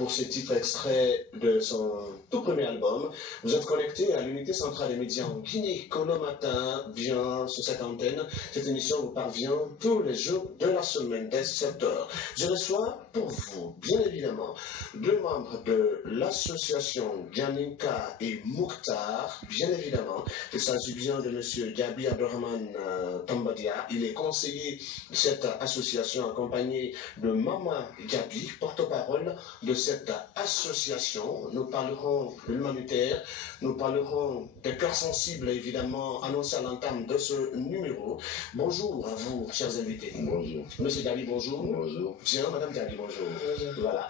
pour ce titre extrait de son tout premier album. Vous êtes connecté à l'unité centrale des médias en Guinée. Que le matin vient sur cette antenne. Cette émission vous parvient tous les jours de la semaine dès 7 heures. Je reçois pour vous, bien évidemment, deux membres de l'association Dianinka et Mouktar, bien évidemment. Il s'agit bien de M. Gabi Abdurrahman Tambadia. Il est conseiller de cette association accompagné de Maman Gabi, porte-parole de cette association. Nous parlerons de l'humanitaire, nous parlerons des cœurs sensibles, évidemment, annoncés à l'entame de ce numéro. Bonjour à vous, chers invités. Bonjour. Monsieur Gabi, bonjour. Bonjour. Bien, Madame Gabi, bonjour. Voilà.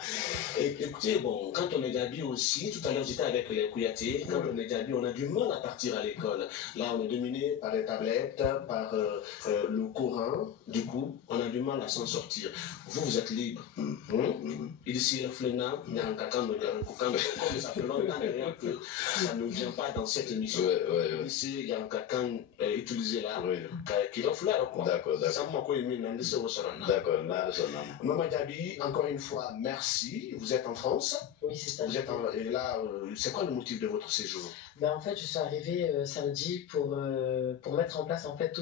Et écoutez, bon, quand on est Gabi aussi, tout à l'heure j'étais avec les Kouyaté, quand on est Gabi, on a du mal à partir à l'école. Là, on est dominé par les tablettes, par le Coran. Du coup, on a du mal à s'en sortir. Vous, vous êtes libre. Il ici, le flénat, il y a un cacan, comme ça fait longtemps d'ailleurs que ça ne vient pas dans cette émission. Ici, il y a un cacan utilisé là, qui offre là, quoi. D'accord. Ça m'a quoi aimé, D'accord. Maman Gabi, encore une fois, merci. Vous êtes en France. Oui, c'est ça. Et là, c'est quoi le motif de votre séjour? En fait, je suis arrivée samedi pour mettre en place en fait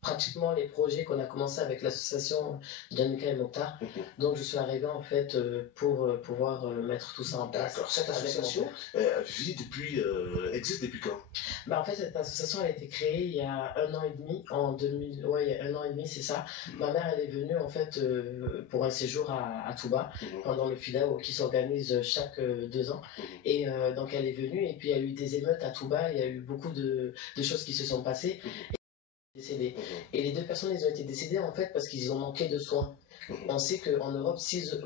pratiquement les projets qu'on a commencé avec l'association Dianinka et Mouktar. Donc je suis arrivée en fait pour pouvoir mettre tout ça en place. D'accord. Cette association existe depuis quand? En fait, cette association a été créée il y a 1 an et demi, en 2000. Ouais, il y a 1 an et demi, c'est ça. Ma mère, elle est venue en fait pour un séjour à Touba pendant le FIDAO qui s'organise chaque 2 ans. Et donc elle est venue et puis il y a eu des émeutes à Touba, il y a eu beaucoup de choses qui se sont passées. Décédés. Et les 2 personnes, ils ont été décédées en fait parce qu'ils ont manqué de soins. On sait qu'en Europe,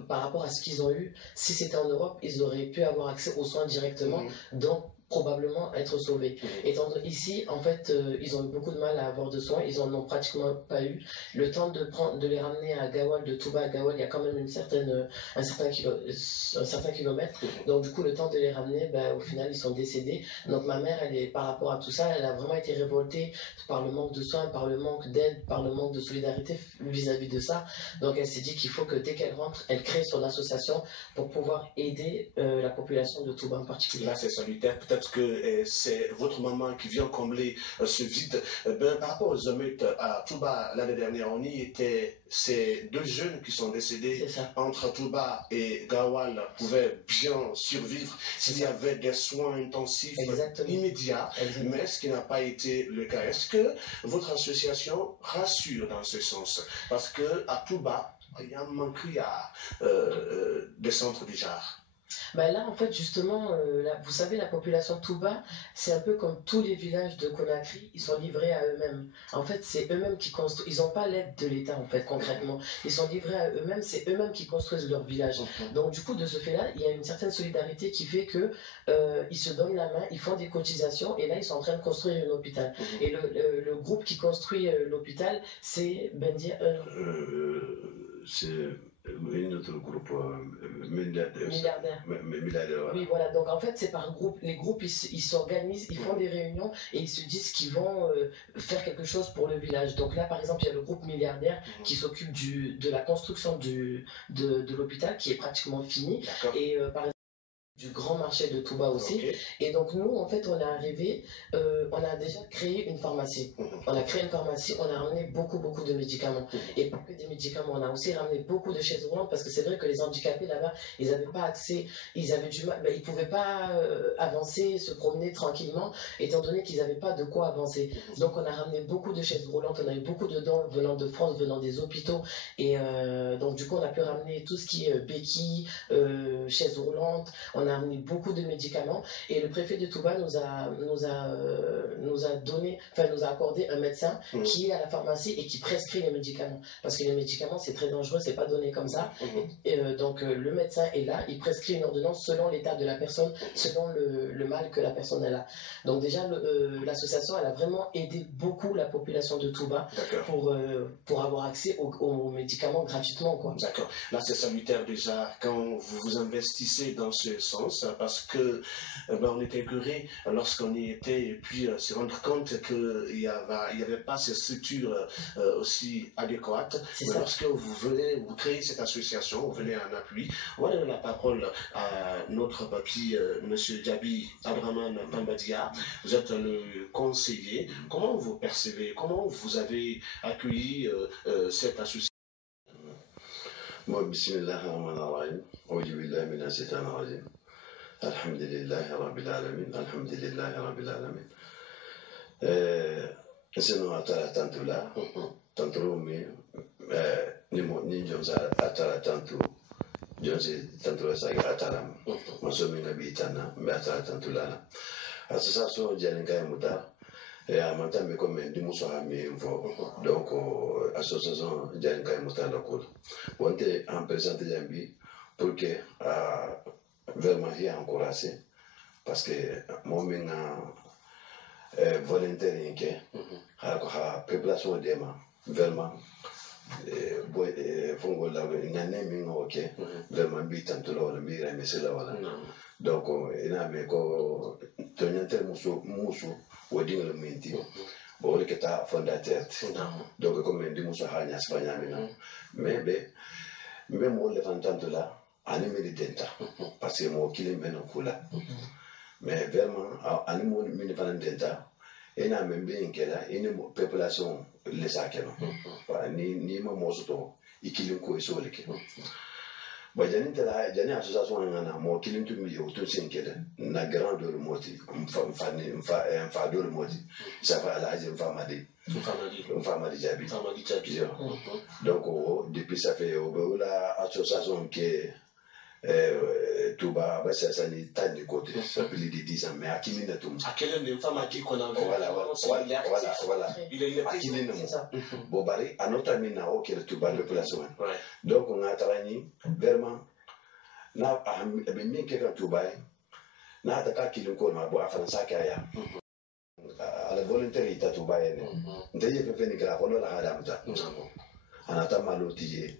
par rapport à ce qu'ils ont eu, si c'était en Europe, ils auraient pu avoir accès aux soins directement, donc probablement être sauvés. Étant ici, en fait, ils ont eu beaucoup de mal à avoir de soins, ils en ont pratiquement pas eu. Le temps de les ramener à Gawal, de Touba à Gawal, il y a quand même un certain kilomètre. Donc du coup, le temps de les ramener, au final, ils sont décédés. Donc ma mère, par rapport à tout ça, elle a vraiment été révoltée par le manque de soins, par le manque d'aide, par le manque de solidarité vis-à-vis de ça. Donc elle s'est dit qu'il faut que dès qu'elle rentre, elle crée son association pour pouvoir aider la population de Touba en particulier. Là, c'est solitaire. Peut-être que c'est votre maman qui vient combler ce vide. Par rapport aux émeutes à Touba l'année dernière, on y était. Ces 2 jeunes qui sont décédés entre Touba et Gawal pouvaient bien survivre s'il y avait des soins intensifs immédiats. Mais ce qui n'a pas été le cas. Est-ce que votre association rassure dans ce sens? Parce que à Touba, il y a un manque à des centres du genre. Là, en fait, justement, vous savez, la population de Touba, c'est un peu comme tous les villages de Conakry, ils sont livrés à eux-mêmes. En fait, c'est eux-mêmes qui construisent. Ils n'ont pas l'aide de l'État, en fait, concrètement. Ils sont livrés à eux-mêmes, c'est eux-mêmes qui construisent leur village. Donc, du coup, de ce fait-là, il y a une certaine solidarité qui fait que ils se donnent la main, ils font des cotisations, et là, ils sont en train de construire un hôpital. Et le groupe qui construit l'hôpital, c'est Bendia. C'est un autre groupe milliardaire. Oui, voilà. Donc en fait, c'est par groupe. Les groupes, ils s'organisent, ils font des réunions et ils se disent qu'ils vont faire quelque chose pour le village. Donc là, par exemple, il y a le groupe milliardaire qui s'occupe de la construction de l'hôpital qui est pratiquement fini. Et par exemple, du grand marché de Touba aussi. Et donc nous, en fait, on est arrivé, on a déjà créé une pharmacie. On a créé une pharmacie, on a ramené beaucoup de médicaments. Et pas que des médicaments, on a aussi ramené beaucoup de chaises roulantes parce que c'est vrai que les handicapés là-bas, ils n'avaient pas accès, ils avaient du mal, ils pouvaient pas avancer, se promener tranquillement, étant donné qu'ils n'avaient pas de quoi avancer. Donc on a ramené beaucoup de chaises roulantes, on a eu beaucoup de dons venant de France, venant des hôpitaux. Et donc du coup, on a pu ramener tout ce qui est béquilles, chaises roulantes. On a amené beaucoup de médicaments et le préfet de Touba nous a accordé un médecin qui est à la pharmacie et qui prescrit les médicaments. Parce que les médicaments, c'est très dangereux, c'est pas donné comme ça. Et donc le médecin est là, il prescrit une ordonnance selon l'état de la personne, selon le mal que la personne a. Donc déjà, l'association, elle a vraiment aidé beaucoup la population de Touba pour avoir accès aux médicaments gratuitement, quoi. D'accord. Là, c'est salutaire déjà quand vous vous investissez dans ce sens, parce que on était écœuré lorsqu'on y était, et puis se rendre compte qu'il n'y avait pas ces structures aussi adéquates. Mais lorsque vous venez, vous créez cette association, vous venez en appui, on va donner la parole à notre papy, M. Diaby Abraman Tambadia. Vous êtes le conseiller. Comment vous percevez, comment vous avez accueilli cette association? Bismillahirrahmanirrahim. Auzu billahi minash-shaytanir-rajim. Alhamdulillahi rabbil alamin. Alhamdulillahi rabbil alamin. Sino atara tantula, tanturu mi ni jonsa atara tantu. Jonsi tantula sa atara. Masomi nabi tana me atara tantula. Association Jalinga Muta. En même temps, comme du Moussa, donc, association Jalinka Mouta Lokol. On était en présent de Jambi pour que vraiment y encouragé parce que moi, volontaire, la population d'Ema, vraiment, Fongo la ngane mingo ok vraiment bitan to la mira mesela wala donc ina me ko to nyante musu wodi le minti bo le keta fondateur donc comme ndi musu hanya Espagne mina mais mo le fantanto la ani me denta parce que mo kili meno kula mais vraiment ani mo mi fan denta ina me be inkela ina population le sakeno ni ma mosoto ikilin ko isolike ba jani tala jani association ngana mo kilin tu mi yo to senkele na grand do moti mfa do moti ça va la je mfa madi jabi donc depuis ça fait la association que Touba ba ça ni tani côté ça plus de 10 ans mais akili na tum akele ne fama ki kona voilà il est akili na bo bari anota mina o kele Touba population donc on a travaillé vraiment na be min ke ka Touba na ta ka kilin ko ma bo afansa ka ya ala volontaire ita Touba ne ndaye fe fe ni kala ko la hada mata anata maloti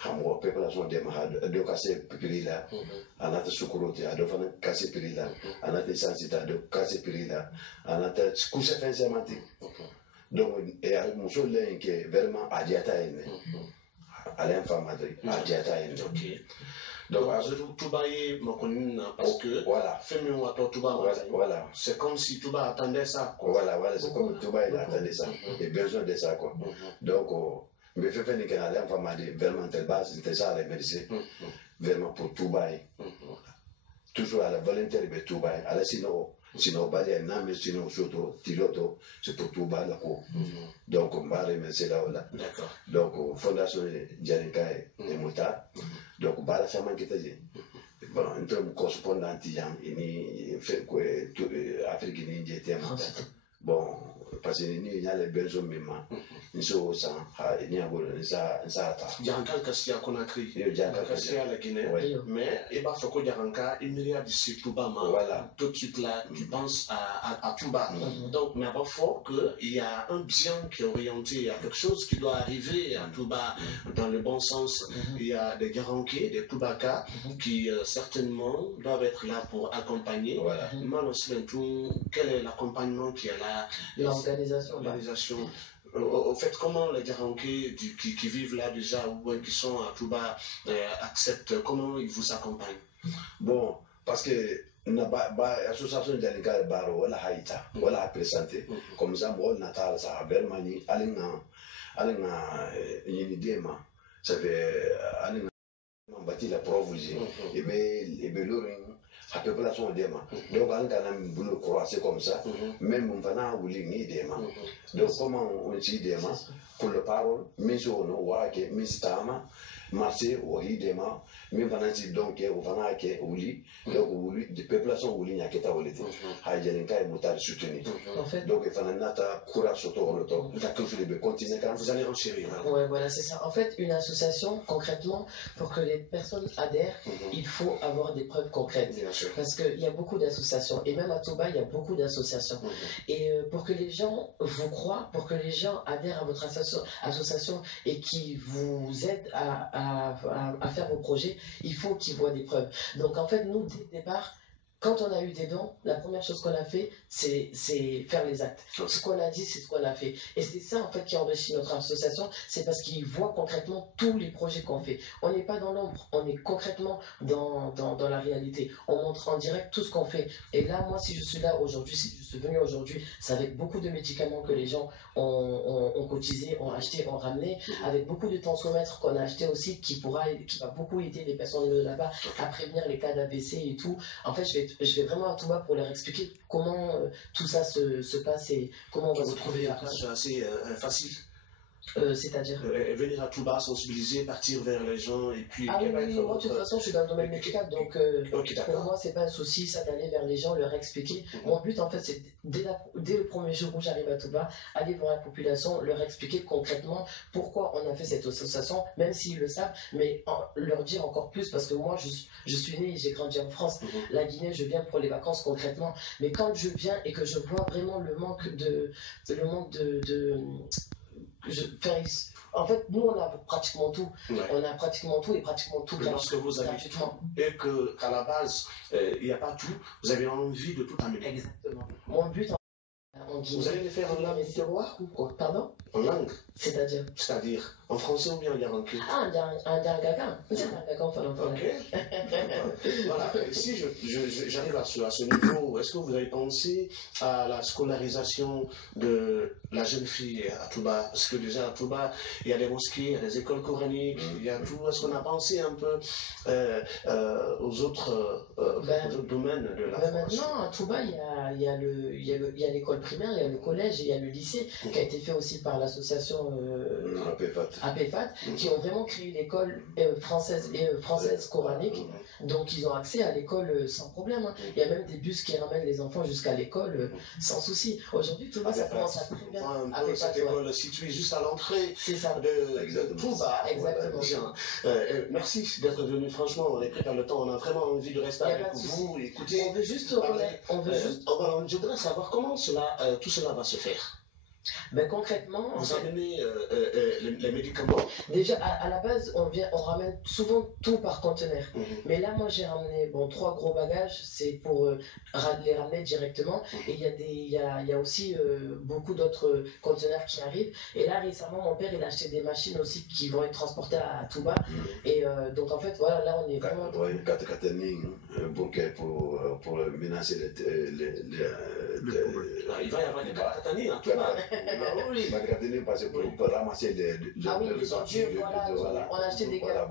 hamgo population de mahad do kase pirila anata sukuruti ado fana kase pirila anata sansita do kase pirila anata kusa fensemati donc muso len ke vraiment adiata ene alain famadri adiata ene ok donc Touba est reconnu parce que voilà voilà c'est comme si Touba attendait ça quoi. Voilà c'est comme Touba attendait ça et besoin de ça quoi donc mais fait que aller en famille vraiment de base c'était ça les médecins vraiment pour Touba toujours à la volonté de Touba à la sinon pas des noms mais sinon surtout Tiloto c'est pour Touba là quoi donc on va remercier là d'accord donc fondation Jalinka et Mouta donc bala sama kita je bon entre correspondant yang ini fait quoi Afrique ni j'étais bon parce que ni y a les besoins même nso san ha ni agolo nsa ta Jaranka kasi ya Conakry kasi ya la Guinée mais et bah faut que Jaranka il myriade de Touba voilà tout de suite là tu penses à Touba donc mais parfois que il y a un bien qui est orienté à quelque chose qui doit arriver à Touba dans le bon sens il y a des Garankais des Toubaka qui certainement doivent être là pour accompagner mal aussi tout quel est l'accompagnement qui est là l'organisation au fait, comment les Garankais qui vivent là déjà ou qui sont à Touba acceptent, comment ils vous accompagnent? Bon, parce que l'association Jalinka Baro, elle a haïta, elle a présenté, comme ça, moi, Natal, ça a bermani, alina, une idée, ça fait, alina, bâti la provoser, et bien, la population d'Ema. Donc, on a un boulot croisé comme ça, même on va voulu ni d'Ema. Donc, comment on dit d'Ema pour le parole, mais on voit que Mistama, marché, ou d'Ema, même on a dit donc, on va que Ouli, donc, des populations Ouli, il y a qui t'a volé. Hajalinka et Moutar soutenu. Donc, il faut un courage sur le temps. Continuer quand vous allez enchérir. Ouais, voilà, c'est ça. En fait, une association, concrètement, pour que les personnes adhèrent, il faut avoir des preuves concrètes. Parce qu'il y a beaucoup d'associations, et même à Touba, il y a beaucoup d'associations. Et pour que les gens vous croient, pour que les gens adhèrent à votre association et qui vous aident à à faire vos projets, il faut qu'ils voient des preuves. Donc en fait, nous, dès le départ, quand on a eu des dons, la première chose qu'on a fait, c'est faire les actes. Ce qu'on a dit, c'est ce qu'on a fait. Et c'est ça, en fait, qui enrichit notre association, c'est parce qu'ils voient concrètement tous les projets qu'on fait. On n'est pas dans l'ombre, on est concrètement dans la réalité. On montre en direct tout ce qu'on fait. Et là, moi, si je suis là aujourd'hui, si je suis venu aujourd'hui, c'est avec beaucoup de médicaments que les gens ont cotisé, ont acheté, ont ramené, avec beaucoup de tensiomètres qu'on a acheté aussi, qui va beaucoup aider les personnes de là-bas à prévenir les cas d'AVC et tout. En fait, je vais vraiment à Touba pour leur expliquer comment tout ça se passe et comment on va se trouver. C'est assez facile. C'est-à-dire venir à Touba, sensibiliser, partir vers les gens et puis. Ah oui, moi de toute façon je suis dans le domaine médical, donc pour moi c'est pas un souci ça d'aller vers les gens, leur expliquer. Mon but en fait c'est dès le premier jour où j'arrive à Touba, aller voir la population, leur expliquer concrètement pourquoi on a fait cette association, même s'ils le savent, mais leur dire encore plus parce que moi je suis né et j'ai grandi en France. La Guinée, je viens pour les vacances concrètement, mais quand je viens et que je vois vraiment le manque de en fait, nous, on a pratiquement tout. Ouais. On a pratiquement tout et pratiquement tout gratuitement. Lorsque vous avez tout et qu'à la base, il n'y a pas tout, vous avez envie de tout amener. Exactement. Mon but en Guinée... Vous allez le faire en langue terroir ou quoi? Pardon? En langue? C'est-à-dire? C'est-à-dire en français ou bien en yaranké? Ah, en Dargaga. C'est Dargaga, enfin. Ok. Voilà. Si j'arrive à ce niveau, est-ce que vous avez pensé à la scolarisation de la jeune fille à Touba? Parce que déjà à Touba, il y a des mosquées, il y a des écoles coraniques, il y a tout. Est-ce qu'on a pensé un peu aux autres domaines de la formation? Maintenant, à Touba, il y a l'école primaire, il y a le collège et il y a le lycée qui a été fait aussi par l'association APEFAT, qui ont vraiment créé l'école française coranique. Donc ils ont accès à l'école sans problème. Hein. Il y a même des bus qui ramènent les enfants jusqu'à l'école sans souci. Aujourd'hui, Touba, ça commence à très bien. Cette école située juste à l'entrée de Touba. Exactement. Merci d'être venu. Franchement, on est pris par le temps. On a vraiment envie de rester avec vous, écouter. On veut juste je voudrais savoir comment tout cela va se faire. Ben, concrètement, vous amenez les médicaments. Déjà, à la base, on ramène souvent tout par conteneur. Mais là, moi, j'ai ramené 3 gros bagages, c'est pour les ramener directement. Et il y a aussi beaucoup d'autres conteneurs qui arrivent. Et là, récemment, mon père, il a acheté des machines aussi qui vont être transportées à Touba. Et donc, en fait, voilà, là, on est vraiment... Oui, pour menacer il va y avoir des katani à Touba. Oui, parce que pour ramasser les ordures, voilà. On a acheté des cartes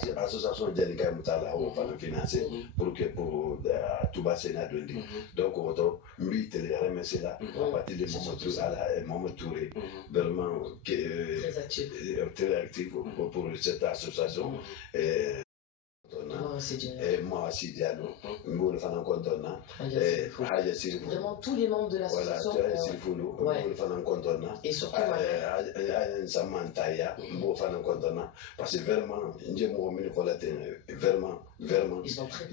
c'est l'association Djanika Moutala qui va financer pour Touba Sénat. Donc, on va remercier là, à partir de Mamadou Touré, vraiment très actif pour cette association. Moi aussi, Diallo, vraiment tous les membres de l'association. Et surtout, parce que vraiment, ils sont très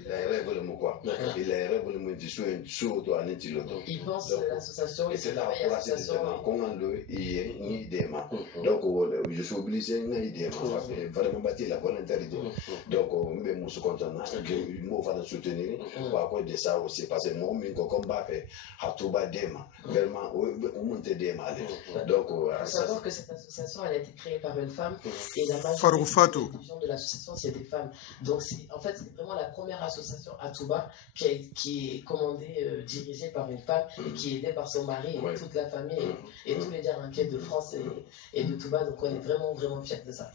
ils pensent à l'association et c'est la l'association. Donc, je suis obligé de vraiment bâtir la volontarité. Donc, musu kontona mo fana soutenir kwa quoi de ça aussi parce que moi min ko combat fait hatuba dema vraiment on monte dema donc il faut savoir que cette association elle a été créée par une femme et la majorité des gens de l'association c'est des femmes donc en fait c'est vraiment la première association à Touba qui est commandée dirigée par une femme et qui est aidée par son mari et toute la famille et tous les Diaranké de France et de Touba donc on est vraiment fiers de ça.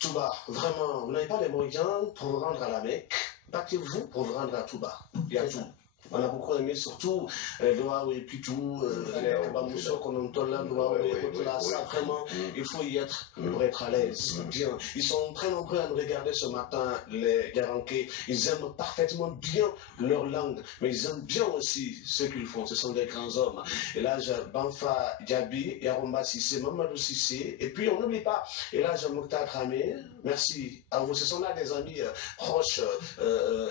Touba, vraiment, vous n'avez pas les moyens pour vous rendre à la Mecque, battez-vous pour vous rendre à Touba. Il y a tout. On a beaucoup aimé surtout Loa et puis tout, les Kabamousso qu'on entend là, Loa et là, ça vraiment, il faut y être pour être à l'aise. Bien. Ils sont très nombreux à nous regarder ce matin, les Diaranké. Ils aiment parfaitement bien leur langue, mais ils aiment bien aussi ce qu'ils font. Ce sont des grands hommes. Et là, j'ai Banfa Diaby, Yaromba Sissé, Mamadou Sissé, et puis on n'oublie pas. Et là, j'ai Mokhtar Dramé. Merci à vous. Ce sont là des amis proches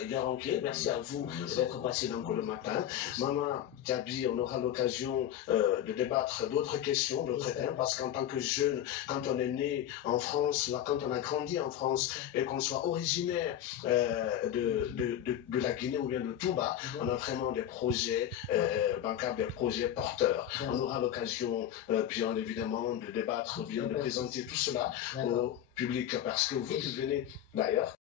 Diaranké. Merci à vous d'être passés dans le matin. Maman Diaby, on aura l'occasion de débattre d'autres questions, d'autres thèmes, parce qu'en tant que jeune, quand on est né en France, là, quand on a grandi en France et qu'on soit originaire de la Guinée ou bien de Touba, on a vraiment des projets bancables, des projets porteurs. On aura l'occasion, bien évidemment, de débattre, bien de présenter tout cela au public, parce que vous qui venez d'ailleurs,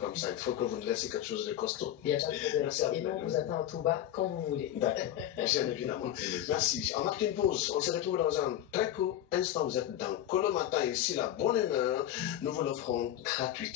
comme ça, il faut que vous nous laissiez quelque chose de costaud. Il n'y a pas de problème. Et nous, on vous attend tout bas quand vous voulez. D'accord, bien évidemment. Merci. On marque une pause. On se retrouve dans un très court instant. Vous êtes dans Colomata, ici la bonne humeur. Nous vous l'offrons gratuitement.